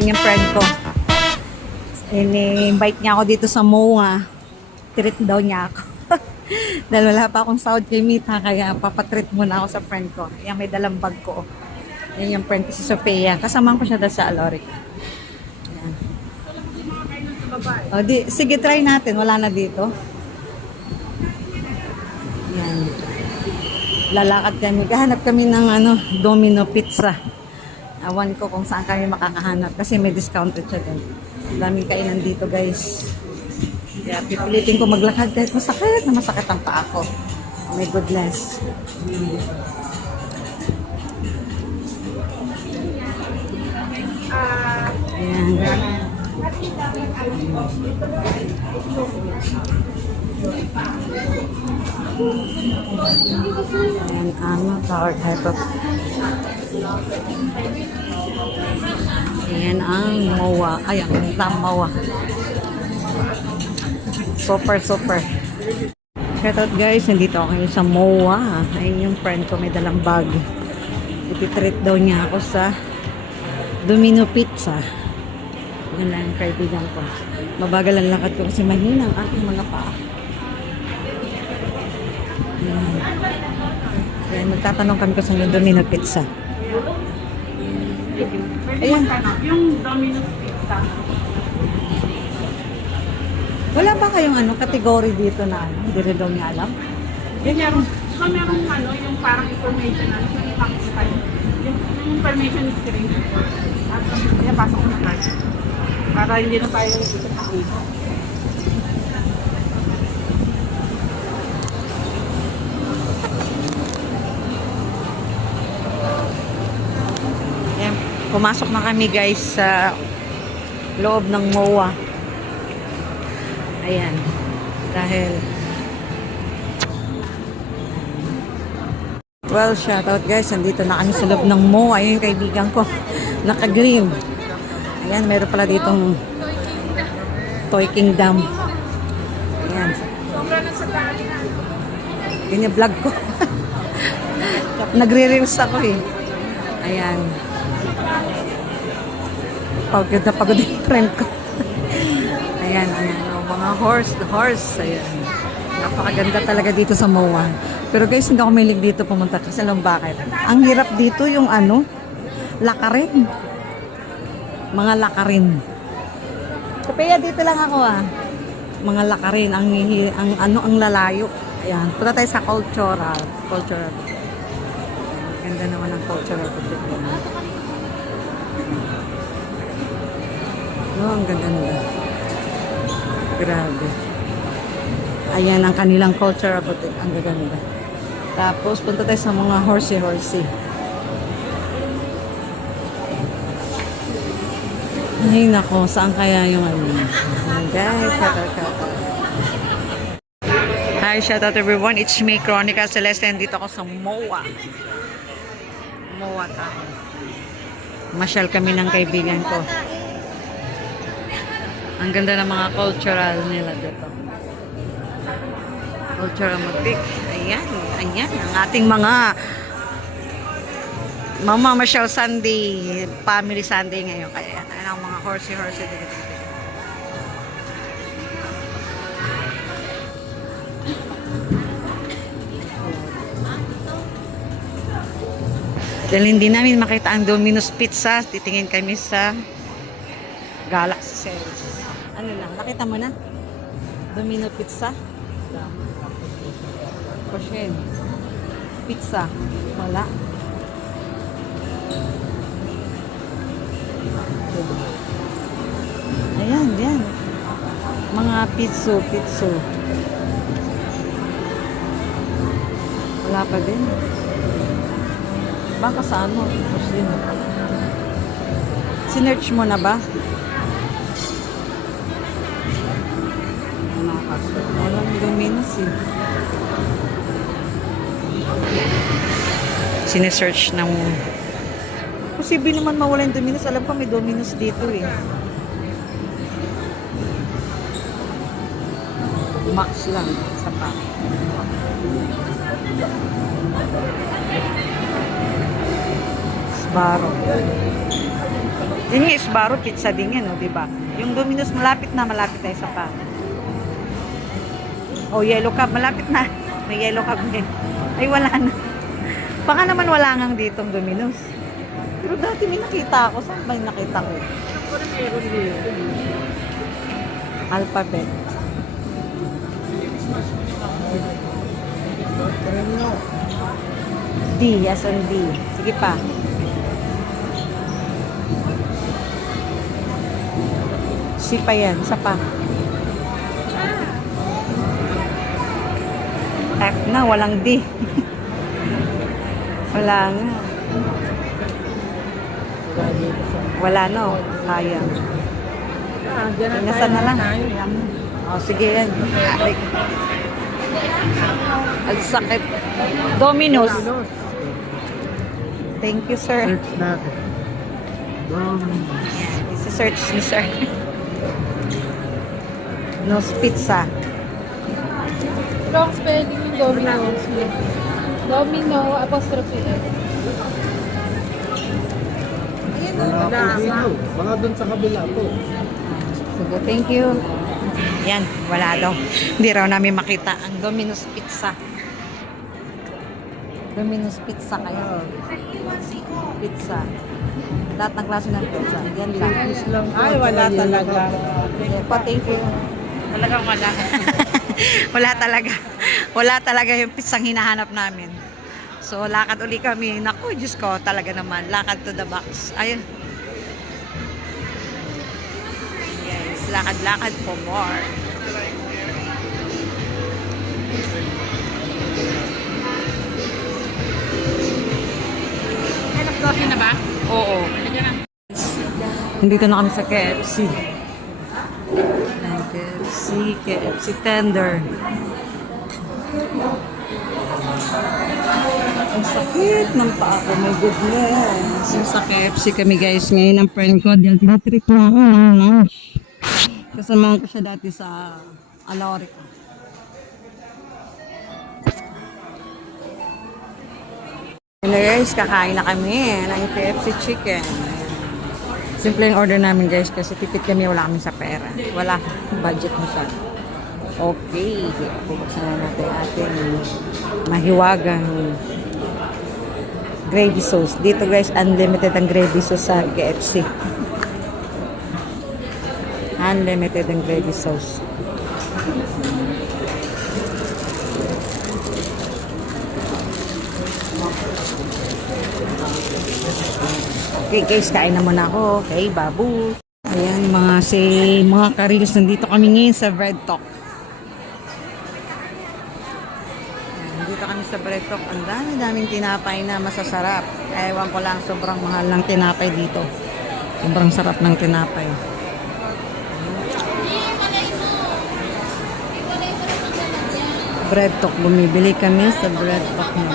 Yun yung friend ko. Ini-invite niya ako dito sa MOA. Treat daw niya ako. Dahil wala pa akong sahod kay Mita, kaya papatreat muna ako sa friend ko. Yan, may dalang bag ko. Yan yung friend ko si Sophia. Kasama ko siya dahil sa Aloric. Yan. O, sige, try natin. Wala na dito. Yan. Lalakad kami. Kahanap kami ng Domino Pizza. Awan ko kung saan kami makakahanap kasi may discounted siya din. Daming kainan dito, guys. Kaya pipilitin ko maglakad kahit masakit na masakit ang paa ko. Oh my goodness. Ayan. Ayan, tower type of. Ayan ang MOA. Ay, ang MOA. Super. Shoutout guys, nandito ako ngayon sa MOA. Ayun yung friend ko, may dalang bag. Ipitreat daw niya ako sa Domino Pizza. Yan lang ang kaibigan ko. Mabagal ang lakad ko kasi mahina ang aking mga paa. Kaya magtatanong kami kung saan yung Domino Pizza. Ayan. Yung Domino Pizza. Wala ba kayong category dito na hindi rin daw niya alam? Ganyan. So, merong yung parang information na yung Pakistan. Yung information screen. At yan, pasok ko na tayo. Para hindi na tayo dito sa dito. Yan. Pumasok na kami guys sa loob ng MOA. Ayan. Dahil well, shoutout guys. Nandito na kami sa loob ng MOA. Ayun yung kaibigan ko. Naka-green. Ayan, meron pala ditong Toy Kingdom. Ayan. Yun yung vlog ko. Nagre-reels ako eh. Ayan. Pagod na pagod yung friend ko. Ayan. Mga horse. Ayan. Napakaganda talaga dito sa MOA. Pero guys, hindi ako mahilig dito pumunta kasi alam bakit. Ang hirap dito yung lakarin. Mga lakarin. Kapaya dito lang ako Mga lakarin. Ang lalayo. Ayan. Punta tayo sa cultural. Ganda naman ang cultural. Ang ganda. Grabe. Ayan ang kanilang cultural boutique. Ang ganda. Tapos, punta tayo sa mga horsey. Ay, nako. Saan kaya yung guys, Hi, shout out everyone. It's me, Chronica Celeste. Dito ako sa MOA. MOA tayo. Masyal kami ng kaibigan ko. Ang ganda ng mga cultural nila dito. Cultural boutique. Ayan. Ang ating mga Mama Michelle Sunday, Family Sunday ngayon. Kaya ang mga horsey dito. Dahil hindi namin makita ang Domino's Pizza, titingin kami sa Galaxy Sales. Nakita mo na? Domino Pizza? Kushin. Pizza. Wala. Ayan. Mga pizza. Wala pa din. Baka sa Kushin. Sinearch mo na ba? Walang Domino's Sinesearch ng posible naman mawala yung Domino's. Alam ko may Domino's dito Max lang sa pa. Sbarro. Yun nga, Sbarro, pizza din yan, di ba? Yung Domino's, malapit tayo sa pa. Oh, Yellow Cab, malapit na. May Yellow Cab din. Ay, wala na. Baka naman wala ngang ditong Domino's. Pero dati may nakita ako. Saan ba yung nakita ko? Alphabet. D, as on D. Sige pa. C pa yan. Isa pa. F na, walang D. Wala nga. Wala na, oh. Sayang. Inasan na lang. Oh, sige yan. Ang sakit. Domino's. Thank you, sir. Search natin. Isi-search ni sir. Nos Pizza. Wrong spelling yung Domino's. Domino, apostrophe S. Wala po dito. Baka dun sa kabila po. Sige, thank you. Yan, wala daw. Hindi raw namin makita ang Domino's Pizza. Domino's Pizza kayo. Pizza. Lahat ng klase ng pizza. Yan lang. Ay, wala talaga. Sige po, thank you. Talagang wala. Wala talaga. Wala talaga yung pizzang hinahanap namin. So, lakad uli kami. Naku, Diyos ko, talaga naman. Lakad to the box. Ayun. Yes, lakad-lakad for more. Coffee na ba? Oo. Halika na. Nandito na kami sa KFC. Ayan, KFC tender. Ang sakit ng paa ko, my goodness. Sa KFC kami guys, ngayon ang friend ko, dahil tinatrip na ako ng lunch. Kasamahan ko siya dati sa Alorica. Hello guys, kakain na kami ng KFC chicken. Simple yung order namin guys kasi tipid kami, wala kami sa pera. Wala, budget mo siya. Okay, bubuksan na natin ating mahiwagang gravy sauce. Dito guys, unlimited ang gravy sauce sa KFC. Unlimited ang gravy sauce. Okay guys, kain na muna ako. Okay, babu. Ayan, mga karils. Nandito kami ngayon sa Bread Talk. Ayan, nandito kami sa Bread Talk. Ang daming tinapay na masasarap. Ewan ko lang, sobrang mahal ng tinapay dito. Sobrang sarap ng tinapay. Bread Talk. Bumibili kami sa Bread Talk na.